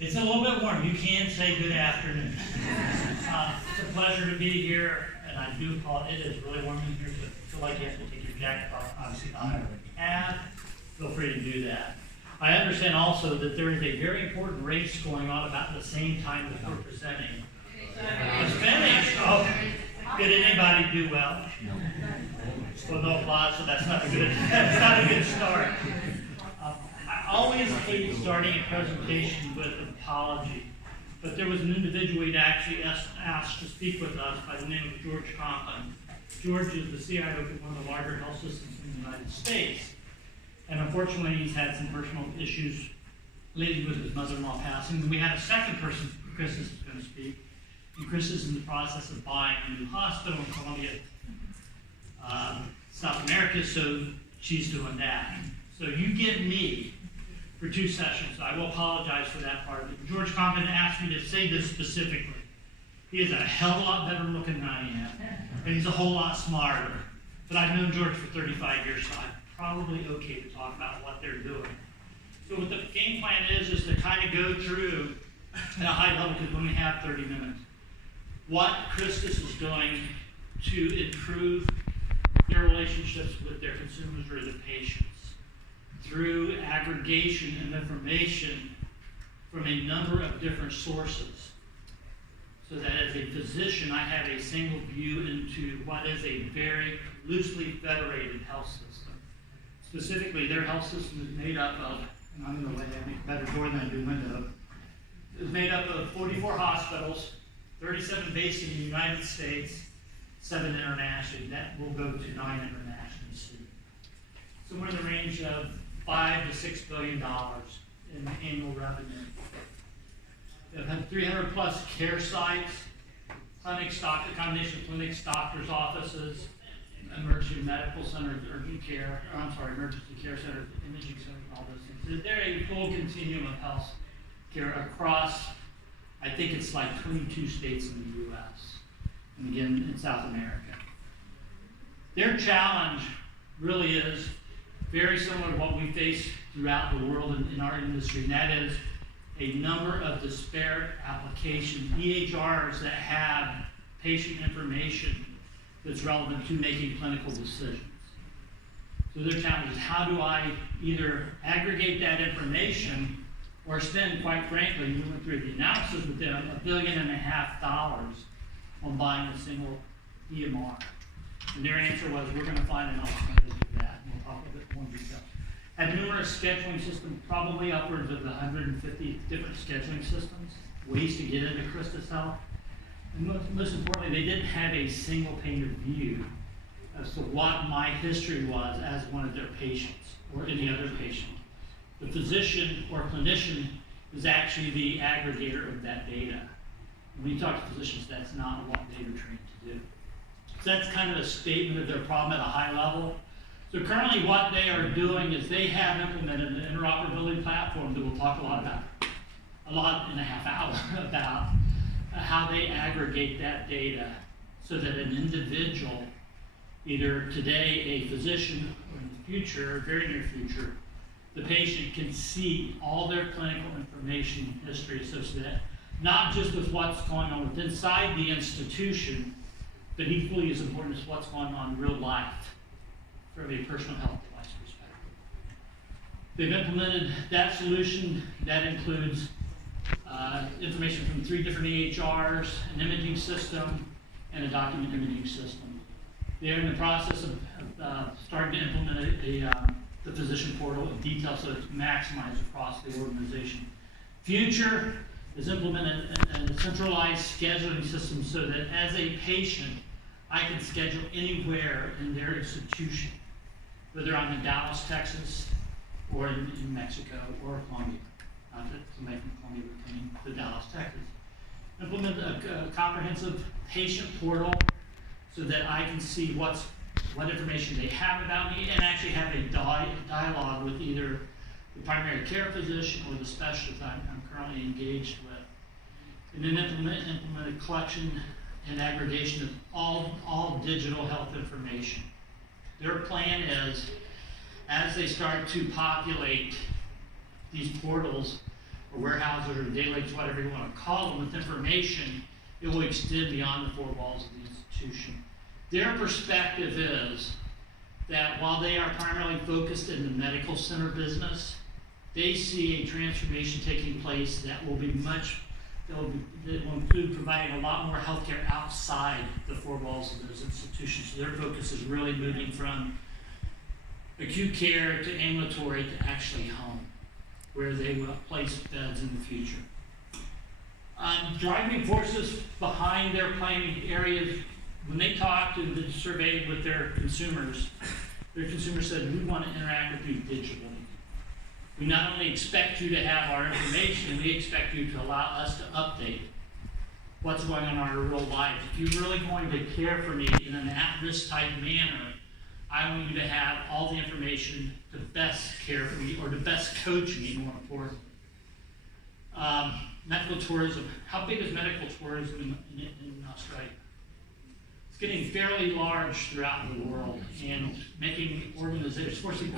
It's a little bit warm. You can say good afternoon. It's a pleasure to be here, and I do apologize. It is really warm in here, so if you feel like you have to take your jacket off, obviously not have, feel free to do that. I understand also that there is a very important race going on about the same time that we're presenting. It's finished. Oh, did anybody do well? Well, no applause, so that's not a good start. I always hate starting a presentation with an apology, but there was an individual we'd actually asked to speak with us by the name of George Conklin. George is the CIO for one of the larger health systems in the United States, and unfortunately he's had some personal issues lately with his mother-in-law passing. And we had a second person, Chris is going to speak, and Chris is in the process of buying a new hospital in Colombia, South America, so she's doing that. So you get me for 2 sessions. I will apologize for that part of it. George Conklin asked me to say this specifically. He is a hell of a lot better looking than I am, and he's a whole lot smarter. But I've known George for 35 years, so I'm probably okay to talk about what they're doing. So what the game plan is to kind of go through at a high level, because we only have 30 minutes, what Christus is doing to improve their relationships with their consumers or their patients through aggregation of information from a number of different sources, so that as a physician I have a single view into what is a very loosely federated health system. Specifically, their health system is made up of, and I'm going to make a better door than I do window, is made up of 44 hospitals, 37 based in the United States, 7 internationally. That will go to 9 internationally soon. Somewhere in the range of $5 to $6 billion in annual revenue. They've had 300 plus care sites, clinics, a combination of clinics, doctors' offices, emergency medical centers, emergency care centers, imaging centers, and all those things. They're a full continuum of health care across, I think it's like 22 states in the U.S. and again in South America. Their challenge really is very similar to what we face throughout the world in our industry, and that is a number of disparate applications, EHRs that have patient information that's relevant to making clinical decisions. So their challenge is, how do I either aggregate that information or spend, quite frankly, we went through the analysis with them, $1.5 billion on buying a single EMR. And their answer was, we're going to find an alternative to that, and we'll talk a bit more in detail. Had numerous scheduling systems, probably upwards of 150 different scheduling systems, ways to get into Christus Health. And most importantly, they didn't have a single pane of view as to what my history was as one of their patients or any other patient. The physician or clinician is actually the aggregator of that data. When you talk to physicians, that's not what they were trained to do. So that's kind of a statement of their problem at a high level. So currently what they are doing is they have implemented an interoperability platform that we'll talk a lot in a half hour about how they aggregate that data so that an individual, either today a physician or in the future, very near future, the patient can see all their clinical information history associated, not just with what's going on with inside the institution, but equally as important as what's going on in real life from a personal health device perspective. They've implemented that solution. That includes information from 3 different EHRs, an imaging system, and a document imaging system. They're in the process of starting to implement the physician portal in detail so it's maximized across the organization. Future is implemented a centralized scheduling system so that as a patient, I can schedule anywhere in their institution, whether I'm in Dallas, Texas, or in Mexico, or Colombia. Not that somebody from Colombia would come to Dallas, Texas. Implement a comprehensive patient portal so that I can see what information they have about me and actually have a dialogue with either the primary care physician or the specialist I'm currently engaged with. And then implement a collection and aggregation of all digital health information. Their plan is, as they start to populate these portals or warehouses or daylakes, whatever you want to call them, with information, it will extend beyond the four walls of the institution. Their perspective is that while they are primarily focused in the medical center business, they see a transformation taking place that will include providing a lot more healthcare outside the four walls of those institutions. So their focus is really moving from acute care to ambulatory to actually home, where they will place beds in the future. Driving forces behind their planning areas, when they talked and did surveyed with their consumers said, we want to interact with you digitally. We not only expect you to have our information, we expect you to allow us to update what's going on in our real life. If you're really going to care for me in an at-risk type manner, I want you to have all the information to best care for me or to best coach me, more importantly. Medical tourism. How big is medical tourism in Australia? It's getting fairly large throughout the world and forcing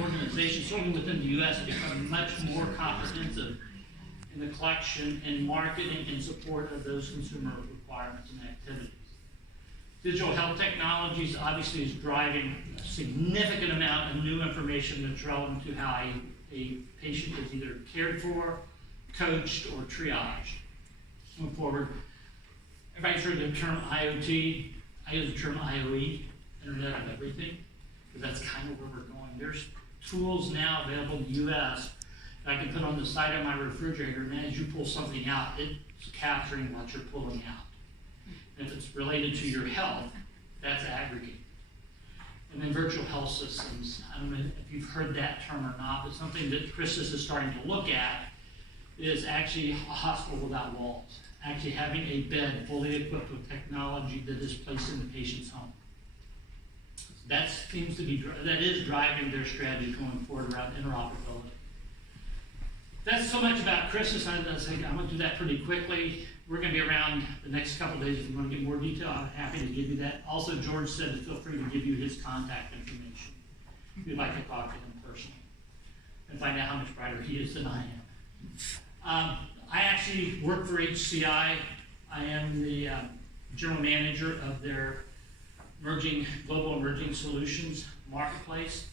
organizations, certainly within the U.S., to become much more comprehensive in the collection and marketing and support of those consumer requirements and activities. Digital health technologies obviously is driving a significant amount of new information that's relevant to how a patient is either cared for, coached, or triaged. Moving forward, everybody's heard the term IoT. I use the term IoE, Internet of Everything, because that's kind of where we're going. There's tools now available in the U.S. that I can put on the side of my refrigerator, and as you pull something out, it's capturing what you're pulling out. And if it's related to your health, that's aggregating. And then virtual health systems. I don't know if you've heard that term or not, but something that Christus is starting to look at is actually a hospital without walls. Actually having a bed fully equipped with technology that is placed in the patient's home. That is driving their strategy going forward around interoperability. That's so much about Christus. I'm going to do that pretty quickly. We're going to be around the next couple of days. If you want to get more detail, I'm happy to give you that. Also, George said to feel free to give you his contact information if you'd like to talk to him personally and find out how much brighter he is than I am. I actually work for HCI. I am the general manager of their global emerging solutions marketplace.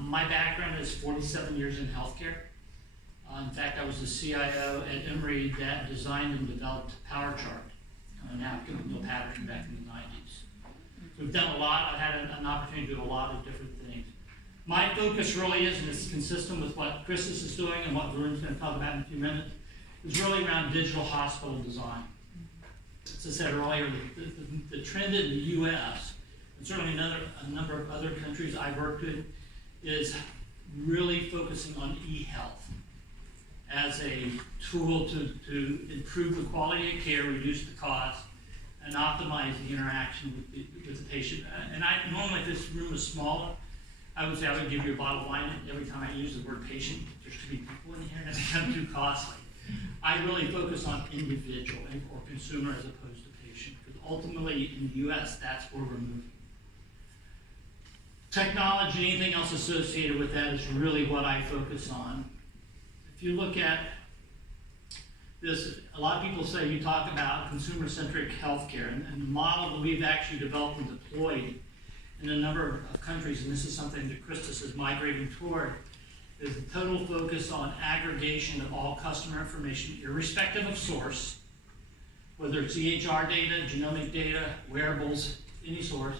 My background is 47 years in healthcare. In fact, I was the CIO at Emory that designed and developed PowerChart, now chemical patterning back in the 90s. So we've done a lot. I've had an opportunity to do a lot of different things. My focus really is, and it's consistent with what Christus is doing and what Varun's going to talk about in a few minutes, is really around digital hospital design. As I said earlier, the trend in the U.S., and certainly a number of other countries I've worked with, is really focusing on e-health as a tool to improve the quality of care, reduce the cost, and optimize the interaction with the patient. And normally, if this room is smaller, I would say I would give you a bottle of wine every time I use the word patient. There's too many people in here and it becomes too costly. I really focus on individual or consumer as opposed to patient, because ultimately in the U.S. that's where we're moving. Technology, anything else associated with that is really what I focus on. If you look at this, a lot of people say you talk about consumer-centric healthcare, and the model that we've actually developed and deployed in a number of countries, and this is something that Christus is migrating toward, is the total focus on aggregation of all customer information, irrespective of source, whether it's EHR data, genomic data, wearables, any source,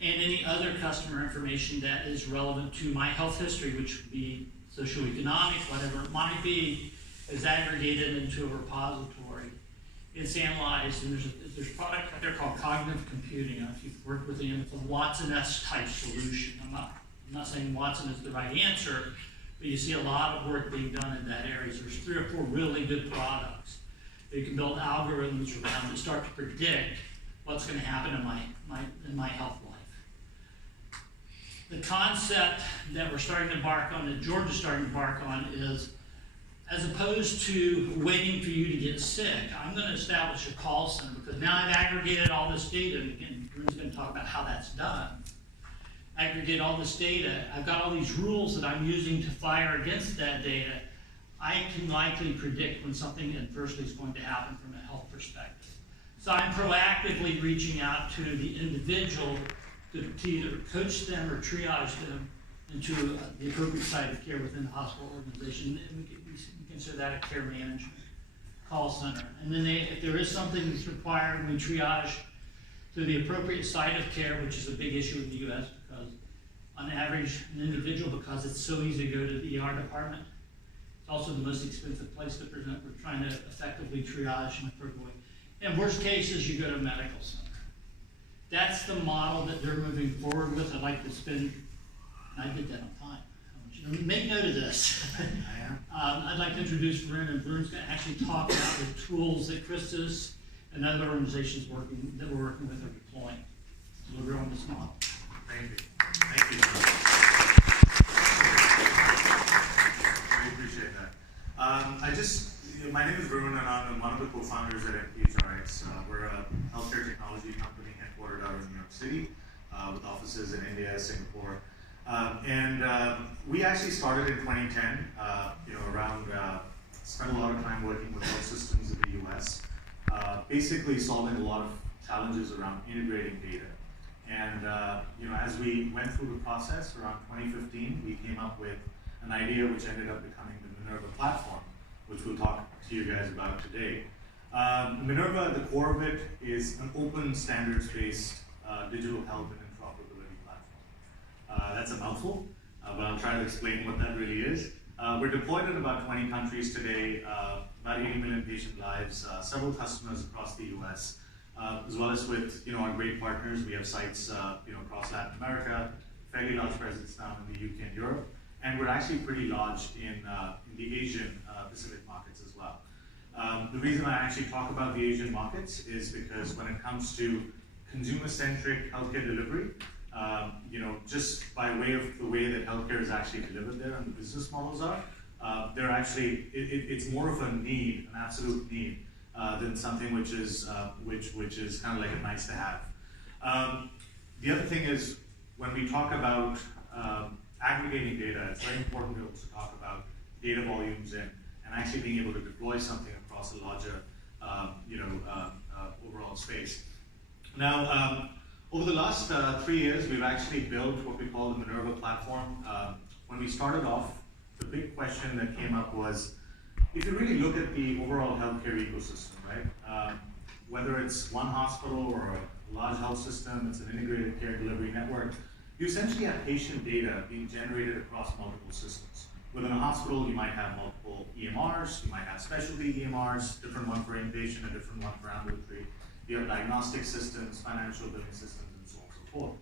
and any other customer information that is relevant to my health history, which would be socioeconomic, whatever it might be, is aggregated into a repository. It's analyzed, and there's a product out there called cognitive computing. If you've worked with them, it's a Watson-esque type solution. I'm not saying Watson is the right answer, but you see a lot of work being done in that area. So there's 3 or 4 really good products that you can build algorithms around to start to predict what's going to happen in my health life. The concept that we're starting to embark on, that George is starting to embark on, is as opposed to waiting for you to get sick, I'm going to establish a call center, because now I've aggregated all this data, and again, Varun's going to talk about how that's done. Aggregate all this data. I've got all these rules that I'm using to fire against that data. I can likely predict when something adversely is going to happen from a health perspective. So I'm proactively reaching out to the individual to either coach them or triage them into the appropriate site of care within the hospital organization. And we consider that a care management call center. And then if there is something that's required, we triage to the appropriate site of care, which is a big issue in the U.S. because on average, an individual, because it's so easy to go to the ER department, it's also the most expensive place to present. We're trying to effectively triage in a appropriate way. And worst cases, you go to a medical center. That's the model that they're moving forward with. I'd like to spend, and I did that on time. Make note of this. I'd like to introduce Varun, and Varun's going to actually talk about the tools that Christus and other organizations we're working with are deploying to deliver on this model. Thank you. Thank you. Really appreciate that. My name is Varun, and I'm one of the co-founders at MphRx. We're a healthcare technology company headquartered out of New York City, with offices in India, Singapore. We actually started in 2010, spent a lot of time working with health systems in the US, basically solving a lot of challenges around integrating data. And as we went through the process around 2015, we came up with an idea which ended up becoming the Minerva platform, which we'll talk to you guys about today. Minerva, at the core of it, is an open standards-based digital health and interoperability platform. That's a mouthful, but I'll try to explain what that really is. We're deployed in about 20 countries today, about 80 million patient lives, several customers across the US, as well as with our great partners. We have sites across Latin America, fairly large presence now in the UK and Europe, and we're actually pretty large in the Asian Pacific markets as well. The reason I actually talk about the Asian markets is because when it comes to consumer-centric healthcare delivery, just by way of the way that healthcare is actually delivered there and the business models are, they're actually, it's more of a need, an absolute need, than something which is kind of like a nice to have. The other thing is, when we talk about aggregating data, it's very important to also talk about data volumes and actually being able to deploy something across a larger overall space. Now, over the last 3 years, we've actually built what we call the Minerva platform. When we started off, the big question that came up was, if you really look at the overall healthcare ecosystem, right? Whether it's one hospital or a large health system, it's an integrated care delivery network, you essentially have patient data being generated across multiple systems. Within a hospital, you might have multiple EMRs, you might have specialty EMRs, different one for inpatient, a different one for ambulatory. You have diagnostic systems, financial billing systems, and so on and so forth.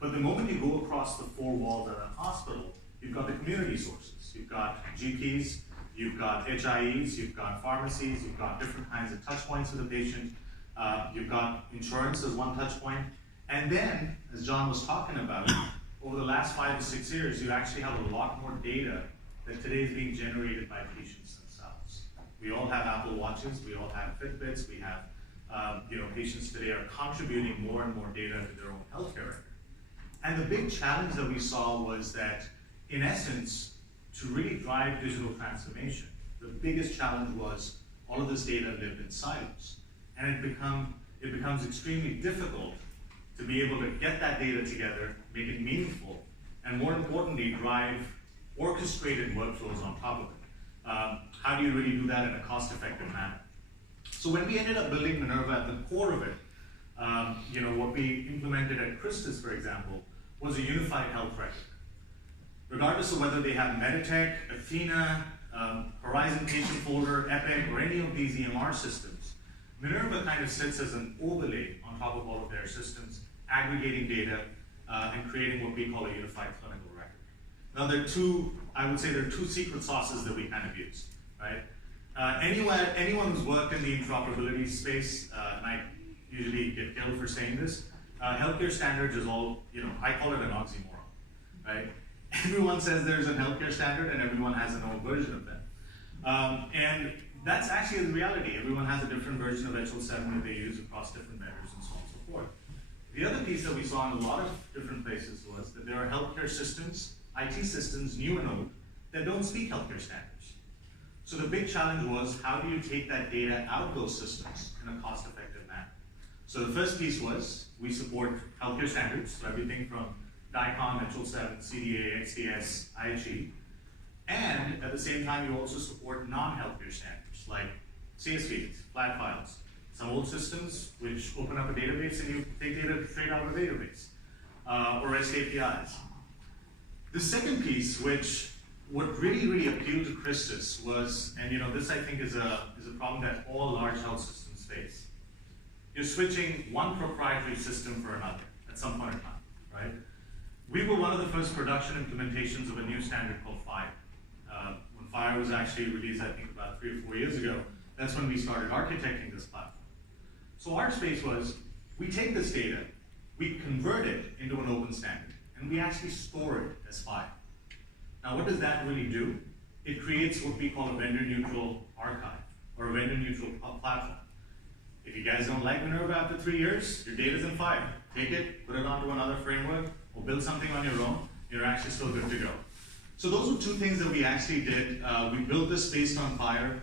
But the moment you go across the four walls of a hospital, you've got the community sources. You've got GPs, you've got HIEs, you've got pharmacies, you've got different kinds of touch points with the patient. You've got insurance as one touch point. And then, as John was talking about, over the last 5 to 6 years, you actually have a lot more data that today is being generated by patients themselves. We all have Apple Watches, we all have Fitbits, we have patients today are contributing more and more data to their own healthcare record. And the big challenge that we saw was that, in essence, to really drive digital transformation, the biggest challenge was all of this data lived in silos. And it becomes extremely difficult to be able to get that data together, make it meaningful, and more importantly, drive orchestrated workflows on top of it. How do you really do that in a cost-effective manner? So when we ended up building Minerva, at the core of it, what we implemented at Christus, for example, was a unified health record. Regardless of whether they have Meditech, Athena, Horizon Patient Folder, Epic, or any of these EMR systems, Minerva kind of sits as an overlay on top of all of their systems, aggregating data and creating what we call a unified clinical record. Now I would say there are two secret sauces that we kind of use, right? Anyone who's worked in the interoperability space, and I usually get killed for saying this, healthcare standards is all, I call it an oxymoron, right? Everyone says there's a healthcare standard and everyone has an own version of that. And that's actually the reality. Everyone has a different version of HL7 that they use across different vendors and so on and so forth. The other piece that we saw in a lot of different places was that there are healthcare systems, IT systems, new and old, that don't speak healthcare standards. So the big challenge was, how do you take that data out of those systems in a cost-effective manner? So the first piece was, we support healthcare standards, so everything from DICOM, HL7, CDA, XDS, IHE, and at the same time, you also support non-healthcare standards, like CSVs, flat files, some old systems which open up a database and you take data straight out of a database, or REST APIs. The second piece, which what really appealed to Christus was, and this I think is a problem that all large health systems face. You're switching one proprietary system for another at some point in time, right? We were one of the first production implementations of a new standard called FHIR. When FHIR was actually released, I think about 3 or 4 years ago, that's when we started architecting this platform. So our space was, we take this data, we convert it into an open standard, and we actually store it as FHIR. Now what does that really do? It creates what we call a vendor-neutral archive, or a vendor-neutral platform. If you guys don't like Minerva after 3 years, your data's in FHIR. Take it, put it onto another framework, or build something on your own, you're actually still good to go. So those were 2 things that we actually did. We built this based on FHIR.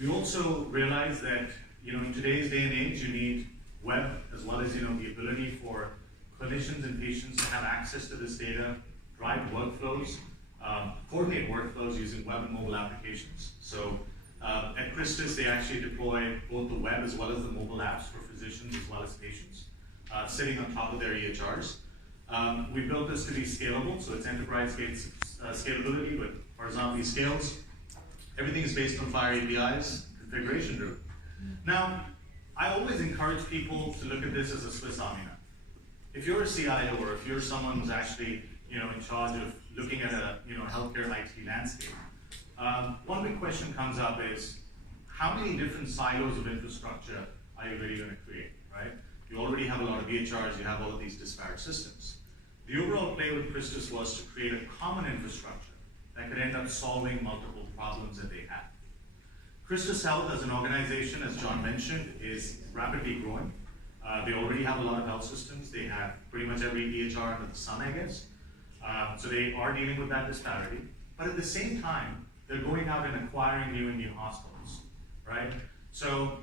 We also realized that in today's day and age, you need web as well as the ability for clinicians and patients to have access to this data, drive workflows, coordinate workflows using web and mobile applications. So at Christus, they actually deploy both the web as well as the mobile apps for physicians as well as patients, sitting on top of their EHRs. We built this to be scalable, so it's enterprise-grade scalability, but horizontally scales. Everything is based on FHIR APIs, configuration driven. Now, I always encourage people to look at this as a Swiss Army knife. If you're a CIO or if you're someone who's actually in charge of looking at a healthcare IT landscape, one big question comes up is, how many different silos of infrastructure are you really going to create, right? You already have a lot of EHRs, you have all of these disparate systems. The overall play with Christus was to create a common infrastructure that could end up solving multiple problems that they have. Christus Health as an organization, as John mentioned, is rapidly growing. They already have a lot of health systems. They have pretty much every EHR under the sun, I guess. So they are dealing with that disparity. But at the same time, they're going out and acquiring new and new hospitals, right? So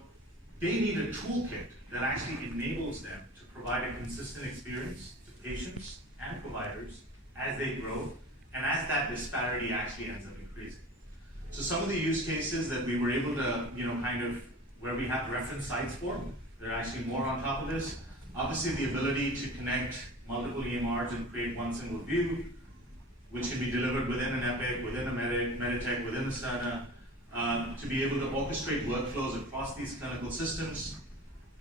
they need a toolkit that actually enables them to provide a consistent experience to patients and providers as they grow and as that disparity actually ends up increasing. So some of the use cases that we were able to, where we have reference sites for, they're actually more on top of this. Obviously the ability to connect multiple EMRs and create one single view, which can be delivered within an Epic, within a Meditech, within a Cerner, to be able to orchestrate workflows across these clinical systems.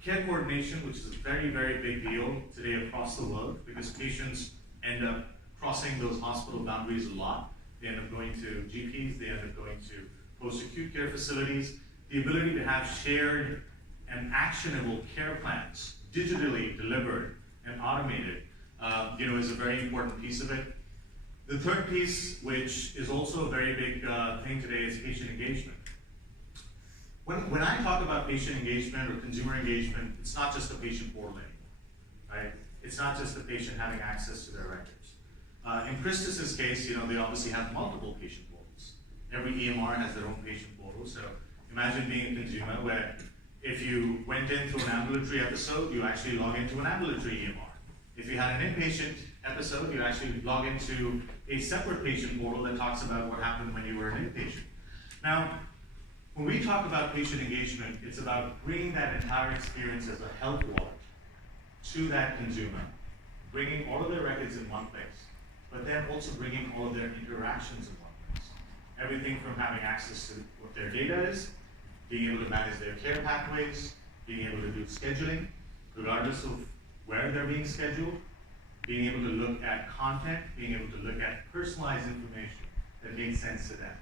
Care coordination, which is a very big deal today across the world, because patients end up crossing those hospital boundaries a lot. They end up going to GPs, they end up going to post-acute care facilities. The ability to have shared and actionable care plans, digitally delivered and automated, is a very important piece of it. The third piece, which is also a very big thing today, is patient engagement. When I talk about patient engagement or consumer engagement, it's not just a patient portal anymore, right? It's not just the patient having access to their records. In Christus's case, they obviously have multiple patient portals. Every EMR has their own patient portal. So imagine being a consumer where if you went in through an ambulatory episode, you actually log into an ambulatory EMR. If you had an inpatient episode, you actually log into a separate patient portal that talks about what happened when you were an inpatient. Now, when we talk about patient engagement, it's about bringing that entire experience as a health wallet to that consumer, bringing all of their records in one place, but then also bringing all of their interactions in one place. Everything from having access to what their data is, being able to manage their care pathways, being able to do scheduling, regardless of where they're being scheduled, being able to look at content, being able to look at personalized information that makes sense to them.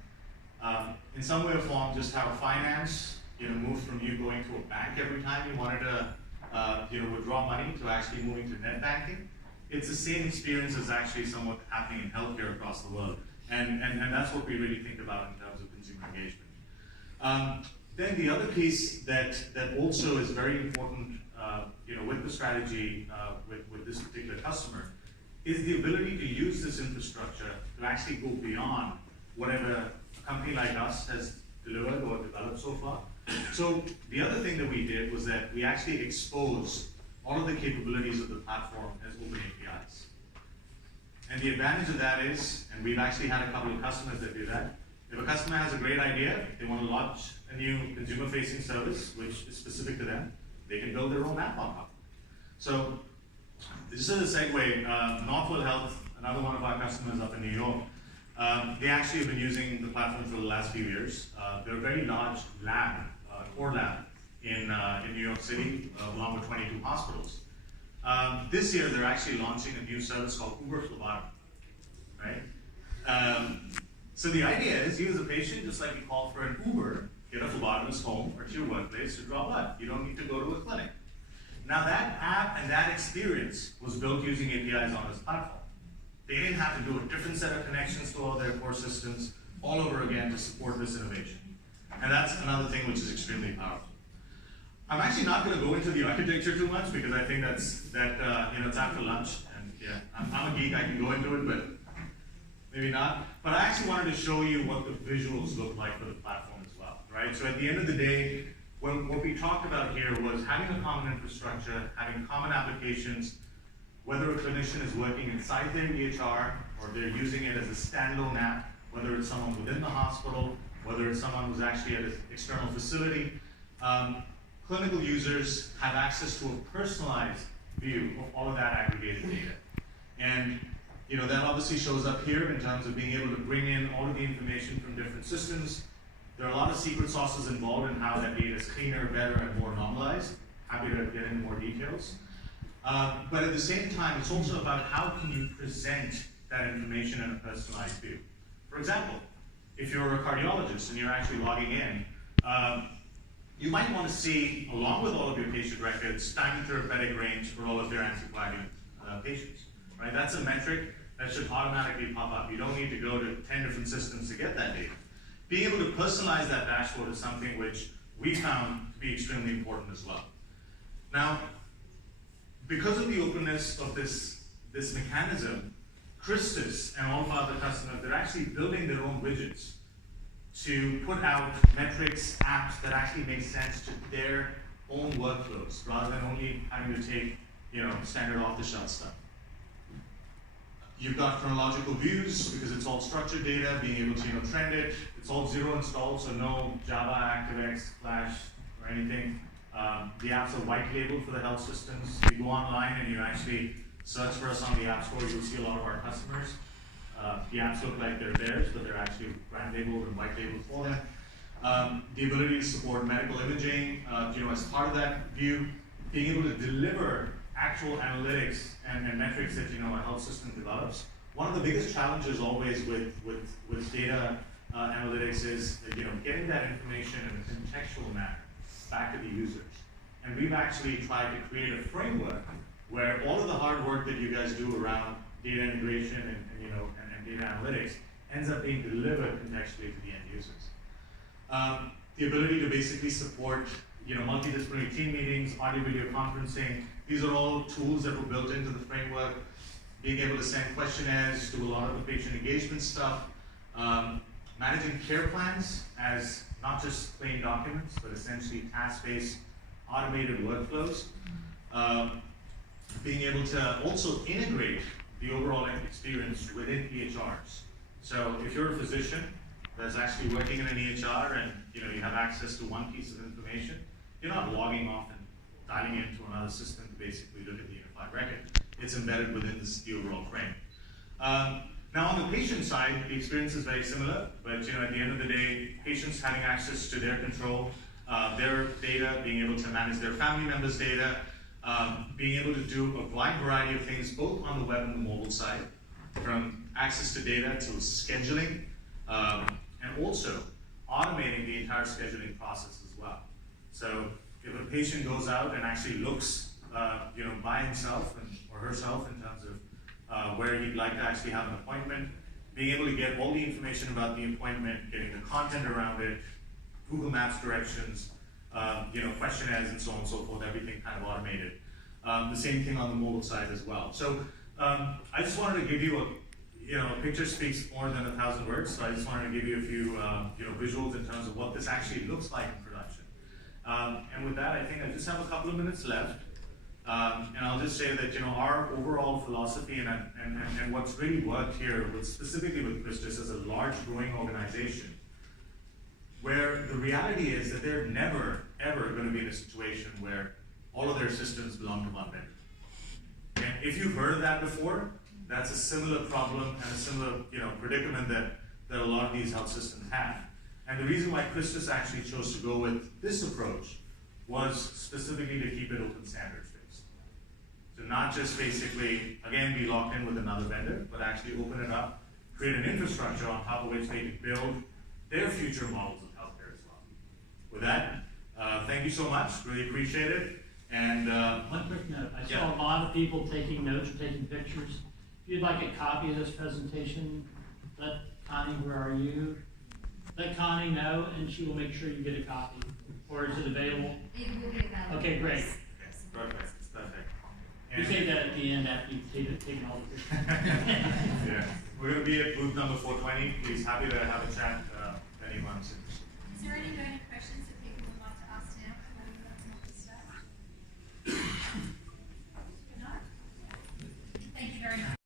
In some way or form, just how finance, moved from you going to a bank every time you wanted to, withdraw money to actually moving to net banking. It's the same experience as actually somewhat happening in healthcare across the world. And that's what we really think about in terms of consumer engagement. Then the other piece that also is very important, with the strategy with this particular customer, is the ability to use this infrastructure to actually go beyond whatever a company like us has delivered or developed so far. So the other thing that we did was that we actually exposed all of the capabilities of the platform as open APIs. And the advantage of that is, and we've actually had a couple of customers that do that, if a customer has a great idea, they want to launch a new consumer-facing service, which is specific to them, they can build their own app on top. So this is a segue. Northwell Health, another one of our customers up in New York, they actually have been using the platform for the last few years. They're a very large lab, core lab in New York City, along with 22 hospitals. This year, they're actually launching a new service called Uber Phlebotomy, right? So the idea is, you as a patient, just like you call for an Uber, get a phlebotomist home or to your workplace to draw blood. You don't need to go to a clinic. Now that app and that experience was built using APIs on this platform. They didn't have to do a different set of connections to all their core systems all over again to support this innovation. And that's another thing which is extremely powerful. I'm actually not going to go into the architecture too much because I think it's after lunch, and yeah, I'm a geek, I can go into it, but maybe not. But I actually wanted to show you what the visuals look like for the platform as well, right? So at the end of the day, what we talked about here was having a common infrastructure, having common applications, whether a clinician is working inside their EHR or they're using it as a standalone app, whether it's someone within the hospital, whether it's someone who's actually at an external facility. Clinical users have access to a personalized view of all of that aggregated data. And that obviously shows up here in terms of being able to bring in all of the information from different systems. There are a lot of secret sauces involved in how that data is cleaner, better, and more normalized. Happy to get into more details. But at the same time, it's also about how can you present that information in a personalized view. For example, if you're a cardiologist and you're actually logging in, you might want to see, along with all of your patient records, time and therapeutic range for all of their anticoagulant patients. Right? That's a metric that should automatically pop up. You don't need to go to 10 different systems to get that data. Being able to personalize that dashboard is something which we found to be extremely important as well. Now, because of the openness of this mechanism, Christus and all of our other customers, they're actually building their own widgets to put out metrics, apps that actually make sense to their own workflows, rather than only having to take, standard off-the-shelf stuff. You've got chronological views because it's all structured data, being able to trend it. It's all zero installed, so no Java, ActiveX, Flash, or anything. The apps are white labeled for the health systems. You go online and you actually search for us on the App Store, you'll see a lot of our customers. The apps look like they're theirs, but they're actually brand labeled and white labeled for them. The ability to support medical imaging, as part of that view, being able to deliver actual analytics and metrics that a health system develops. One of the biggest challenges always with data analytics is getting that information in a contextual manner back to the users. And we've actually tried to create a framework where all of the hard work that you guys do around data integration and data analytics ends up being delivered contextually to the end users. The ability to basically support multidisciplinary team meetings, audio-video conferencing. These are all tools that were built into the framework. Being able to send questionnaires, do a lot of the patient engagement stuff. Managing care plans as not just plain documents, but essentially task-based automated workflows. Being able to also integrate the overall experience within EHRs. So if you're a physician that's actually working in an EHR and you have access to one piece of information, you're not logging off and dialing into another system to basically look at the unified record. It's embedded within the overall frame. Now on the patient side, the experience is very similar, but at the end of the day, patients having access to their control, their data, being able to manage their family members' data, being able to do a wide variety of things, both on the web and the mobile side, from access to data to scheduling, and also automating the entire scheduling process as well. So if a patient goes out and actually looks, by himself or herself in terms of where he'd like to actually have an appointment, being able to get all the information about the appointment, getting the content around it, Google Maps directions, questionnaires and so on and so forth, everything kind of automated. The same thing on the mobile side as well. So I just wanted to give you a picture speaks more than 1,000 words, so I just wanted to give you a few visuals in terms of what this actually looks like in production. And with that, I think I just have a couple of minutes left. And I'll just say that our overall philosophy and what's really worked here, specifically with Christus as a large growing organization, where the reality is that they're never ever going to be in a situation where all of their systems belong to one vendor. And if you've heard of that before, that's a similar problem and a similar predicament that a lot of these health systems have. And the reason why Christus actually chose to go with this approach was specifically to keep it open standards based. To not just basically, again, be locked in with another vendor, but actually open it up, create an infrastructure on top of which they can build their future models of healthcare as well. With that, thank you so much, really appreciate it. And one quick note, I saw a lot of people taking notes or taking pictures. If you'd like a copy of this presentation, let Connie, where are you? Let Connie know and she will make sure you get a copy. Or is it available? It will be available. Okay, great. okay, perfect. You And say that at the end after you've taken all the pictures. yeah, we're going to be at booth number 420. Please, happy to have a chat if anyone. Is there any questions?